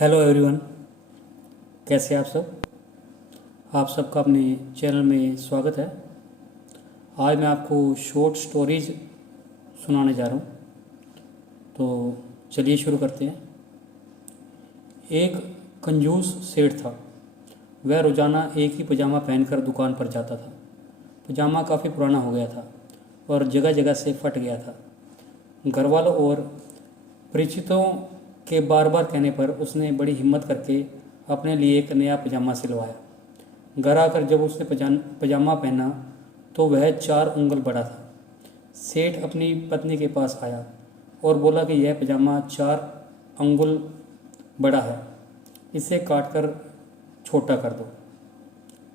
Hello everyone, कैसे हैं आप सब। आप सबका अपने चैनल में स्वागत है। आज मैं आपको शॉर्ट स्टोरीज सुनाने जा रहा हूँ, तो चलिए शुरू करते हैं। एक कंजूस सेठ था। वह रोज़ाना एक ही पजामा पहनकर दुकान पर जाता था। पजामा काफ़ी पुराना हो गया था और जगह जगह से फट गया था। घरवालों और परिचितों के बार बार कहने पर उसने बड़ी हिम्मत करके अपने लिए एक नया पजामा सिलवाया। घर आकर जब उसने पजामा पहना तो वह 4 उंगल बड़ा था। सेठ अपनी पत्नी के पास आया और बोला कि यह पजामा 4 अंगुल बड़ा है, इसे काट कर छोटा कर दो।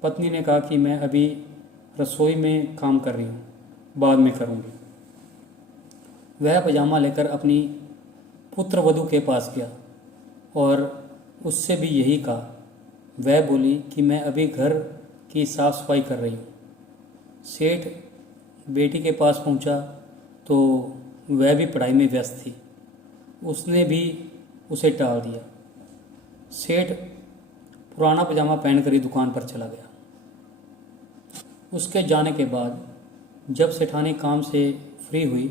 पत्नी ने कहा कि मैं अभी रसोई में काम कर रही हूँ, बाद में करूँगी। वह पजामा लेकर अपनी पुत्रवधू के पास गया और उससे भी यही कहा। वह बोली कि मैं अभी घर की साफ सफाई कर रही हूँ। सेठ बेटी के पास पहुँचा तो वह भी पढ़ाई में व्यस्त थी। उसने भी उसे टाल दिया। सेठ पुराना पजामा पहनकर ही दुकान पर चला गया। उसके जाने के बाद जब सेठानी काम से फ्री हुई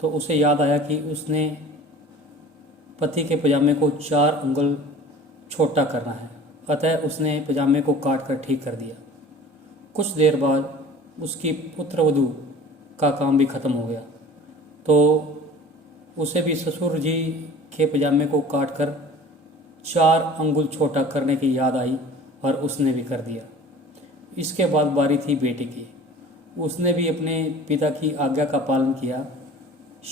तो उसे याद आया कि उसने पति के पजामे को 4 उंगल छोटा करना है। अतः उसने पजामे को काट कर ठीक कर दिया। कुछ देर बाद उसकी पुत्रवधू का काम भी खत्म हो गया तो उसे भी ससुर जी के पजामे को काट कर 4 अंगुल छोटा करने की याद आई और उसने भी कर दिया। इसके बाद बारी थी बेटी की। उसने भी अपने पिता की आज्ञा का पालन किया।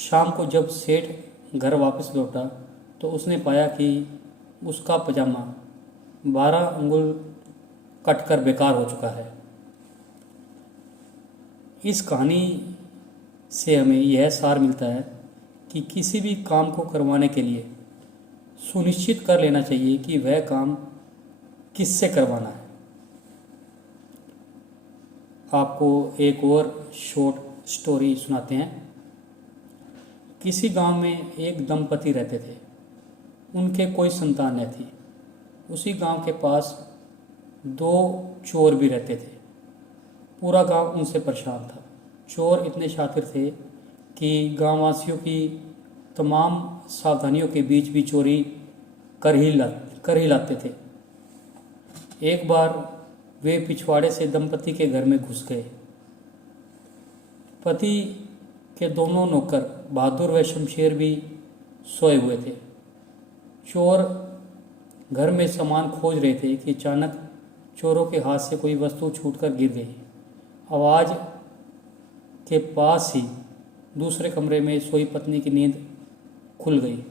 शाम को जब सेठ घर वापस लौटा तो उसने पाया कि उसका पजामा 12 अंगुल कटकर बेकार हो चुका है। इस कहानी से हमें यह सार मिलता है कि किसी भी काम को करवाने के लिए सुनिश्चित कर लेना चाहिए कि वह काम किससे करवाना है। आपको एक और शॉर्ट स्टोरी सुनाते हैं। किसी गांव में एक दंपति रहते थे। उनके कोई संतान न थी। उसी गांव के पास 2 चोर भी रहते थे। पूरा गांव उनसे परेशान था। चोर इतने शातिर थे कि गांववासियों की तमाम सावधानियों के बीच भी चोरी कर ही लाते थे। एक बार वे पिछवाड़े से दंपति के घर में घुस गए। पति के दोनों नौकर बहादुर व शमशेर भी सोए हुए थे। चोर घर में सामान खोज रहे थे कि अचानक चोरों के हाथ से कोई वस्तु छूटकर गिर गई। आवाज़ के पास ही दूसरे कमरे में सोई पत्नी की नींद खुल गई।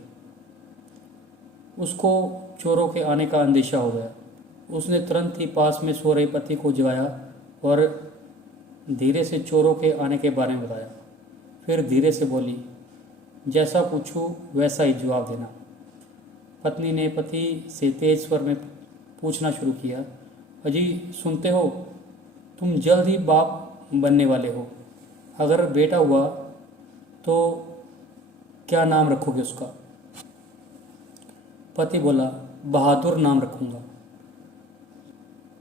उसको चोरों के आने का अंदेशा हो गया। उसने तुरंत ही पास में सो रहे पति को जगाया और धीरे से चोरों के आने के बारे में बताया। फिर धीरे से बोली, जैसा पूछूं वैसा ही जवाब देना। पत्नी ने पति से तेज स्वर में पूछना शुरू किया, अजी सुनते हो, तुम जल्द ही बाप बनने वाले हो। अगर बेटा हुआ तो क्या नाम रखोगे उसका? पति बोला, बहादुर नाम रखूंगा।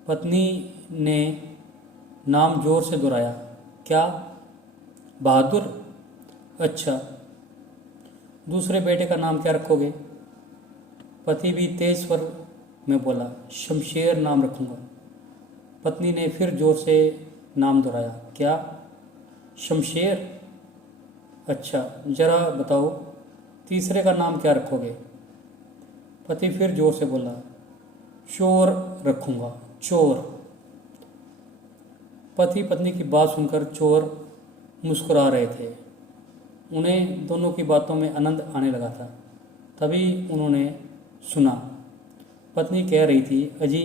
पत्नी ने नाम जोर से दोहराया, क्या बहादुर? अच्छा, दूसरे बेटे का नाम क्या रखोगे? पति भी तेज स्वर में बोला, शमशेर नाम रखूंगा। पत्नी ने फिर जोर से नाम दोहराया, क्या शमशेर? अच्छा, जरा बताओ तीसरे का नाम क्या रखोगे? पति फिर जोर से बोला, चोर रखूंगा, चोर। पति पत्नी की बात सुनकर चोर मुस्कुरा रहे थे। उन्हें दोनों की बातों में आनंद आने लगा था। तभी उन्होंने सुना पत्नी कह रही थी, अजी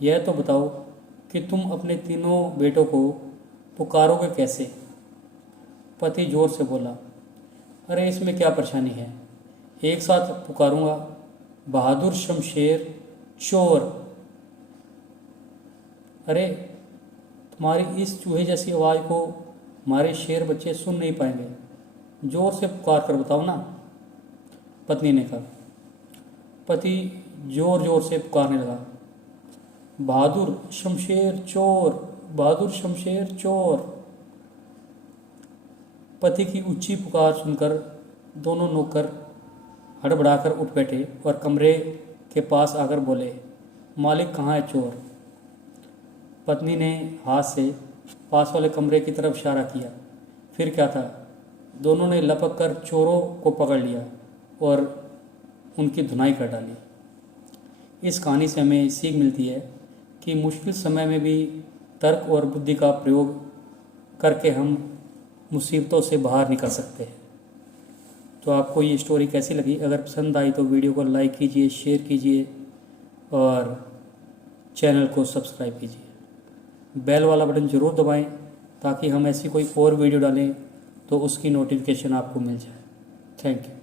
यह तो बताओ कि तुम अपने तीनों बेटों को पुकारोगे कैसे? पति जोर से बोला, अरे इसमें क्या परेशानी है, एक साथ पुकारूंगा, बहादुर, शमशेर, चोर। अरे तुम्हारी इस चूहे जैसी आवाज़ को हमारे शेर बच्चे सुन नहीं पाएंगे, जोर से पुकार कर बताओ ना। पत्नी ने कहा। पति जोर जोर से पुकारने लगा, बहादुर शमशेर चोर, बहादुर शमशेर चोर। पति की ऊंची पुकार सुनकर दोनों नौकर हड़बड़ाकर उठ बैठे और कमरे के पास आकर बोले, मालिक कहाँ है चोर? पत्नी ने हाथ से पास वाले कमरे की तरफ इशारा किया। फिर क्या था, दोनों ने लपक कर चोरों को पकड़ लिया और उनकी धुनाई कर डाली। इस कहानी से हमें सीख मिलती है कि मुश्किल समय में भी तर्क और बुद्धि का प्रयोग करके हम मुसीबतों से बाहर निकल सकते हैं। तो आपको ये स्टोरी कैसी लगी? अगर पसंद आई तो वीडियो को लाइक कीजिए, शेयर कीजिए और चैनल को सब्सक्राइब कीजिए। बेल वाला बटन ज़रूर दबाएं ताकि हम ऐसी कोई और वीडियो डालें तो उसकी नोटिफिकेशन आपको मिल जाए। Thank you.